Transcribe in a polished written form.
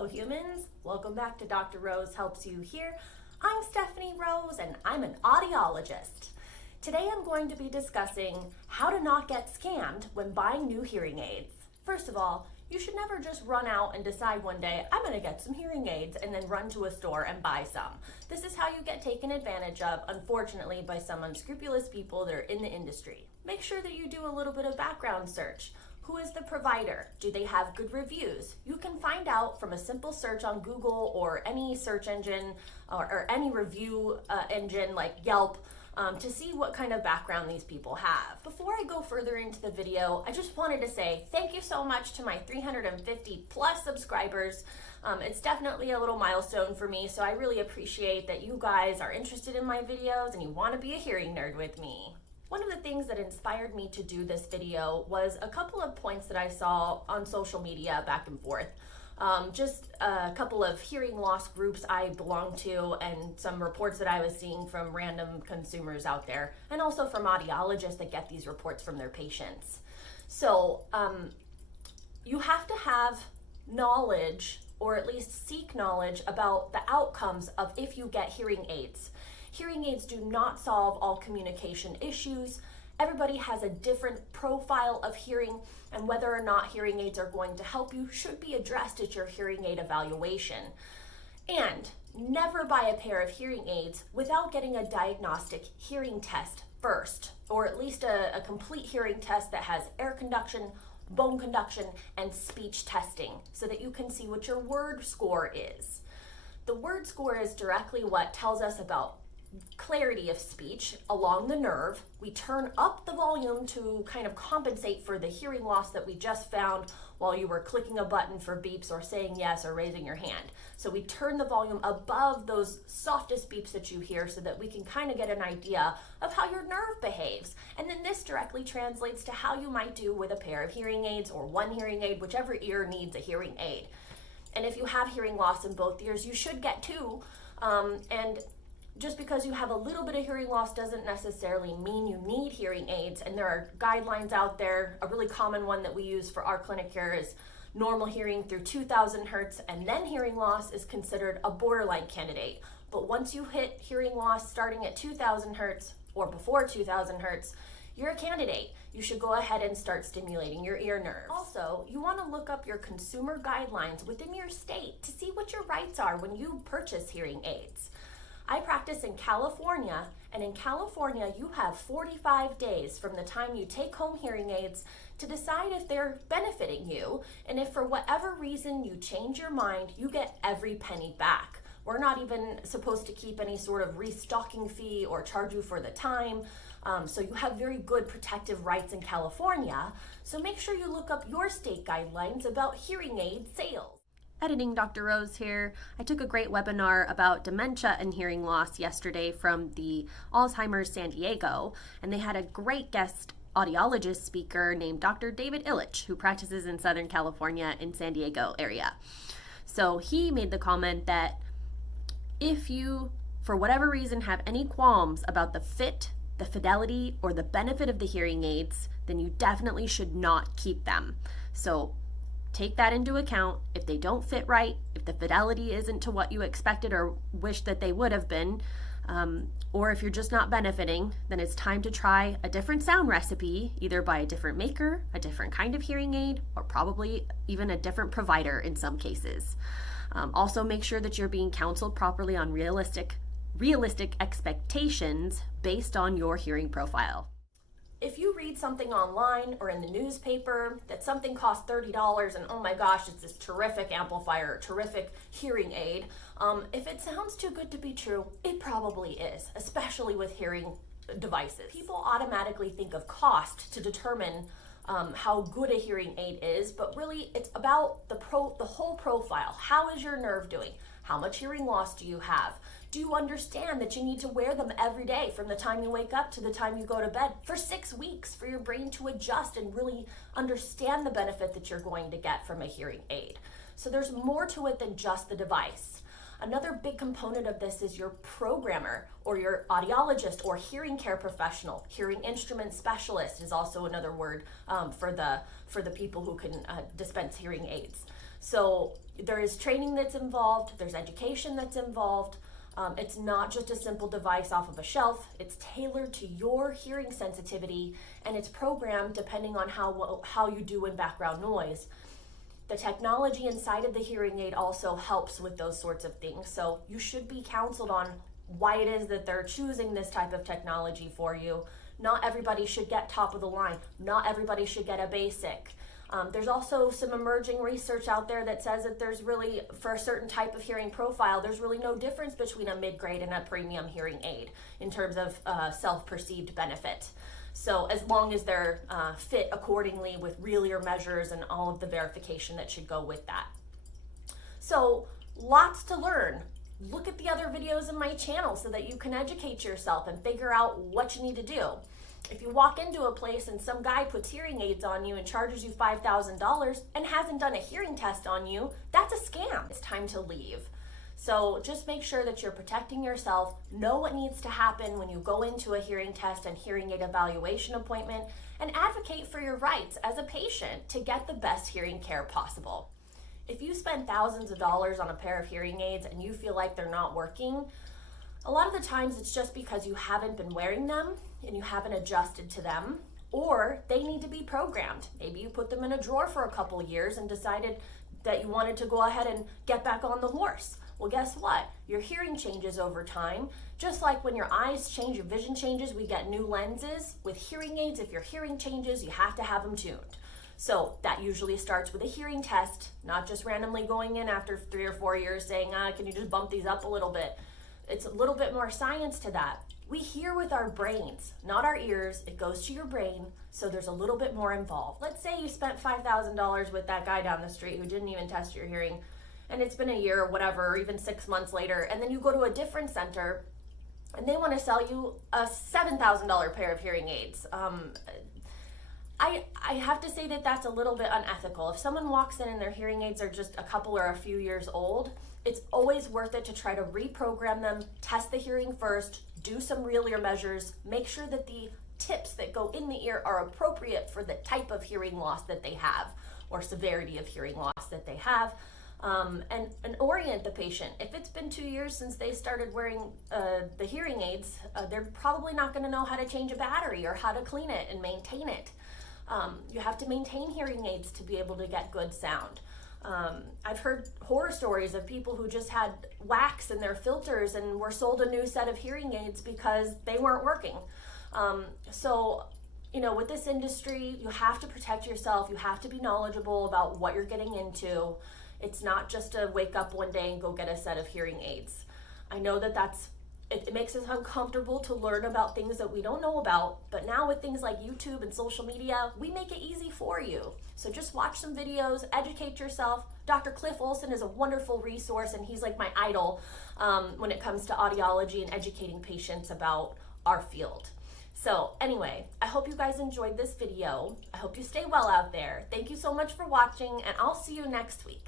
Hello humans, welcome back to Dr. Rose Helps You here. I'm Stephanie Rose and I'm an audiologist. Today I'm going to be discussing how to not get scammed when buying new hearing aids. First of all, you should never just run out and decide one day, I'm going to get some hearing aids and then run to a store and buy some. This is how you get taken advantage of, unfortunately, by some unscrupulous people that are in the industry. Make sure that you do a little bit of background search. Who is the provider? Do they have good reviews? You can find out from a simple search on Google or any search engine or any review engine like Yelp to see what kind of background these people have. Before I go further into the video, I just wanted to say thank you so much to my 350 plus subscribers. It's definitely a little milestone for me, so I really appreciate that you guys are interested in my videos and you want to be a hearing nerd with me. One of the things that inspired me to do this video was a couple of points that I saw on social media back and forth. Just a couple of hearing loss groups I belong to and some reports that I was seeing from random consumers out there, and also from audiologists that get these reports from their patients. So you have to have knowledge, or at least seek knowledge, about the outcomes of if you get hearing aids. Hearing aids do not solve all communication issues. Everybody has a different profile of hearing, and whether or not hearing aids are going to help you should be addressed at your hearing aid evaluation. And never buy a pair of hearing aids without getting a diagnostic hearing test first, or at least a complete hearing test that has air conduction, bone conduction, and speech testing so that you can see what your word score is. The word score is directly what tells us about clarity of speech along the nerve. We turn up the volume to kind of compensate for the hearing loss that we just found while you were clicking a button for beeps or saying yes or raising your hand. So we turn the volume above those softest beeps that you hear so that we can kind of get an idea of how your nerve behaves. And then this directly translates to how you might do with a pair of hearing aids or one hearing aid, whichever ear needs a hearing aid. And if you have hearing loss in both ears, you should get two. And just because you have a little bit of hearing loss doesn't necessarily mean you need hearing aids, and there are guidelines out there. A really common one that we use for our clinic here is normal hearing through 2000 hertz, and then hearing loss is considered a borderline candidate. But once you hit hearing loss starting at 2000 hertz or before 2000 hertz, you're a candidate. You should go ahead and start stimulating your ear nerves. Also, you want to look up your consumer guidelines within your state to see what your rights are when you purchase hearing aids. I practice in California, and in California you have 45 days from the time you take home hearing aids to decide if they're benefiting you, and if for whatever reason you change your mind, you get every penny back. We're not even supposed to keep any sort of restocking fee or charge you for the time, so you have very good protective rights in California, so make sure you look up your state guidelines about hearing aid sales. Editing Dr. Rose here. I took a great webinar about dementia and hearing loss yesterday from the Alzheimer's San Diego, and they had a great guest audiologist speaker named Dr. David Illich, who practices in Southern California in San Diego area. So he made the comment that if you, for whatever reason, have any qualms about the fit, the fidelity, or the benefit of the hearing aids, then you definitely should not keep them. So take that into account. If they don't fit right, if the fidelity isn't to what you expected or wished that they would have been, or if you're just not benefiting, then it's time to try a different sound recipe, either by a different maker, a different kind of hearing aid, or probably even a different provider in some cases. Also make sure that you're being counseled properly on realistic expectations based on your hearing profile. If you read something online or in the newspaper that something costs $30 and oh my gosh, it's this terrific amplifier, terrific hearing aid, if it sounds too good to be true, it probably is, especially with hearing devices. People automatically think of cost to determine how good a hearing aid is, but really it's about the whole profile. How is your nerve doing? How much hearing loss do you have? Do you understand that you need to wear them every day from the time you wake up to the time you go to bed for 6 weeks for your brain to adjust and really understand the benefit that you're going to get from a hearing aid? So there's more to it than just the device. Another big component of this is your programmer or your audiologist or hearing care professional. Hearing instrument specialist is also another word for the people who can dispense hearing aids. So there is training that's involved, there's education that's involved. It's not just a simple device off of a shelf. It's tailored to your hearing sensitivity, and it's programmed depending on how you do in background noise. The technology inside of the hearing aid also helps with those sorts of things. So you should be counseled on why it is that they're choosing this type of technology for you. Not everybody should get top of the line. Not everybody should get a basic. There's also some emerging research out there that says that there's really, for a certain type of hearing profile, there's really no difference between a mid-grade and a premium hearing aid in terms of self-perceived benefit. So as long as they're fit accordingly with real ear measures and all of the verification that should go with that. So lots to learn. Look at the other videos in my channel so that you can educate yourself and figure out what you need to do. If you walk into a place and some guy puts hearing aids on you and charges you $5,000 and hasn't done a hearing test on you, that's a scam. It's time to leave. So just make sure that you're protecting yourself, know what needs to happen when you go into a hearing test and hearing aid evaluation appointment, and advocate for your rights as a patient to get the best hearing care possible. If you spend thousands of dollars on a pair of hearing aids and you feel like they're not working, a lot of the times it's just because you haven't been wearing them and you haven't adjusted to them, or they need to be programmed. Maybe you put them in a drawer for a couple years and decided that you wanted to go ahead and get back on the horse. Well, guess what? Your hearing changes over time. Just like when your eyes change, your vision changes, we get new lenses. With hearing aids, if your hearing changes, you have to have them tuned. So that usually starts with a hearing test, not just randomly going in after 3 or 4 years saying, can you just bump these up a little bit? It's a little bit more science to that. We hear with our brains, not our ears. It goes to your brain, so there's a little bit more involved. Let's say you spent $5,000 with that guy down the street who didn't even test your hearing, and it's been a year or whatever, or even 6 months later, and then you go to a different center, and they want to sell you a $7,000 pair of hearing aids. I have to say that that's a little bit unethical. If someone walks in and their hearing aids are just a couple or a few years old, it's always worth it to try to reprogram them, test the hearing first, do some real ear measures, make sure that the tips that go in the ear are appropriate for the type of hearing loss that they have or severity of hearing loss that they have, and orient the patient. If it's been 2 years since they started wearing the hearing aids, they're probably not going to know how to change a battery or how to clean it and maintain it. You have to maintain hearing aids to be able to get good sound. I've heard horror stories of people who just had wax in their filters and were sold a new set of hearing aids because they weren't working. So, with this industry, you have to protect yourself. You have to be knowledgeable about what you're getting into. It's not just to wake up one day and go get a set of hearing aids. I know that it makes us uncomfortable to learn about things that we don't know about, but now with things like YouTube and social media, we make it easy for you. So just watch some videos, educate yourself. Dr. Cliff Olsen is a wonderful resource, and he's like my idol when it comes to audiology and educating patients about our field. So anyway, I hope you guys enjoyed this video. I hope you stay well out there. Thank you so much for watching, and I'll see you next week.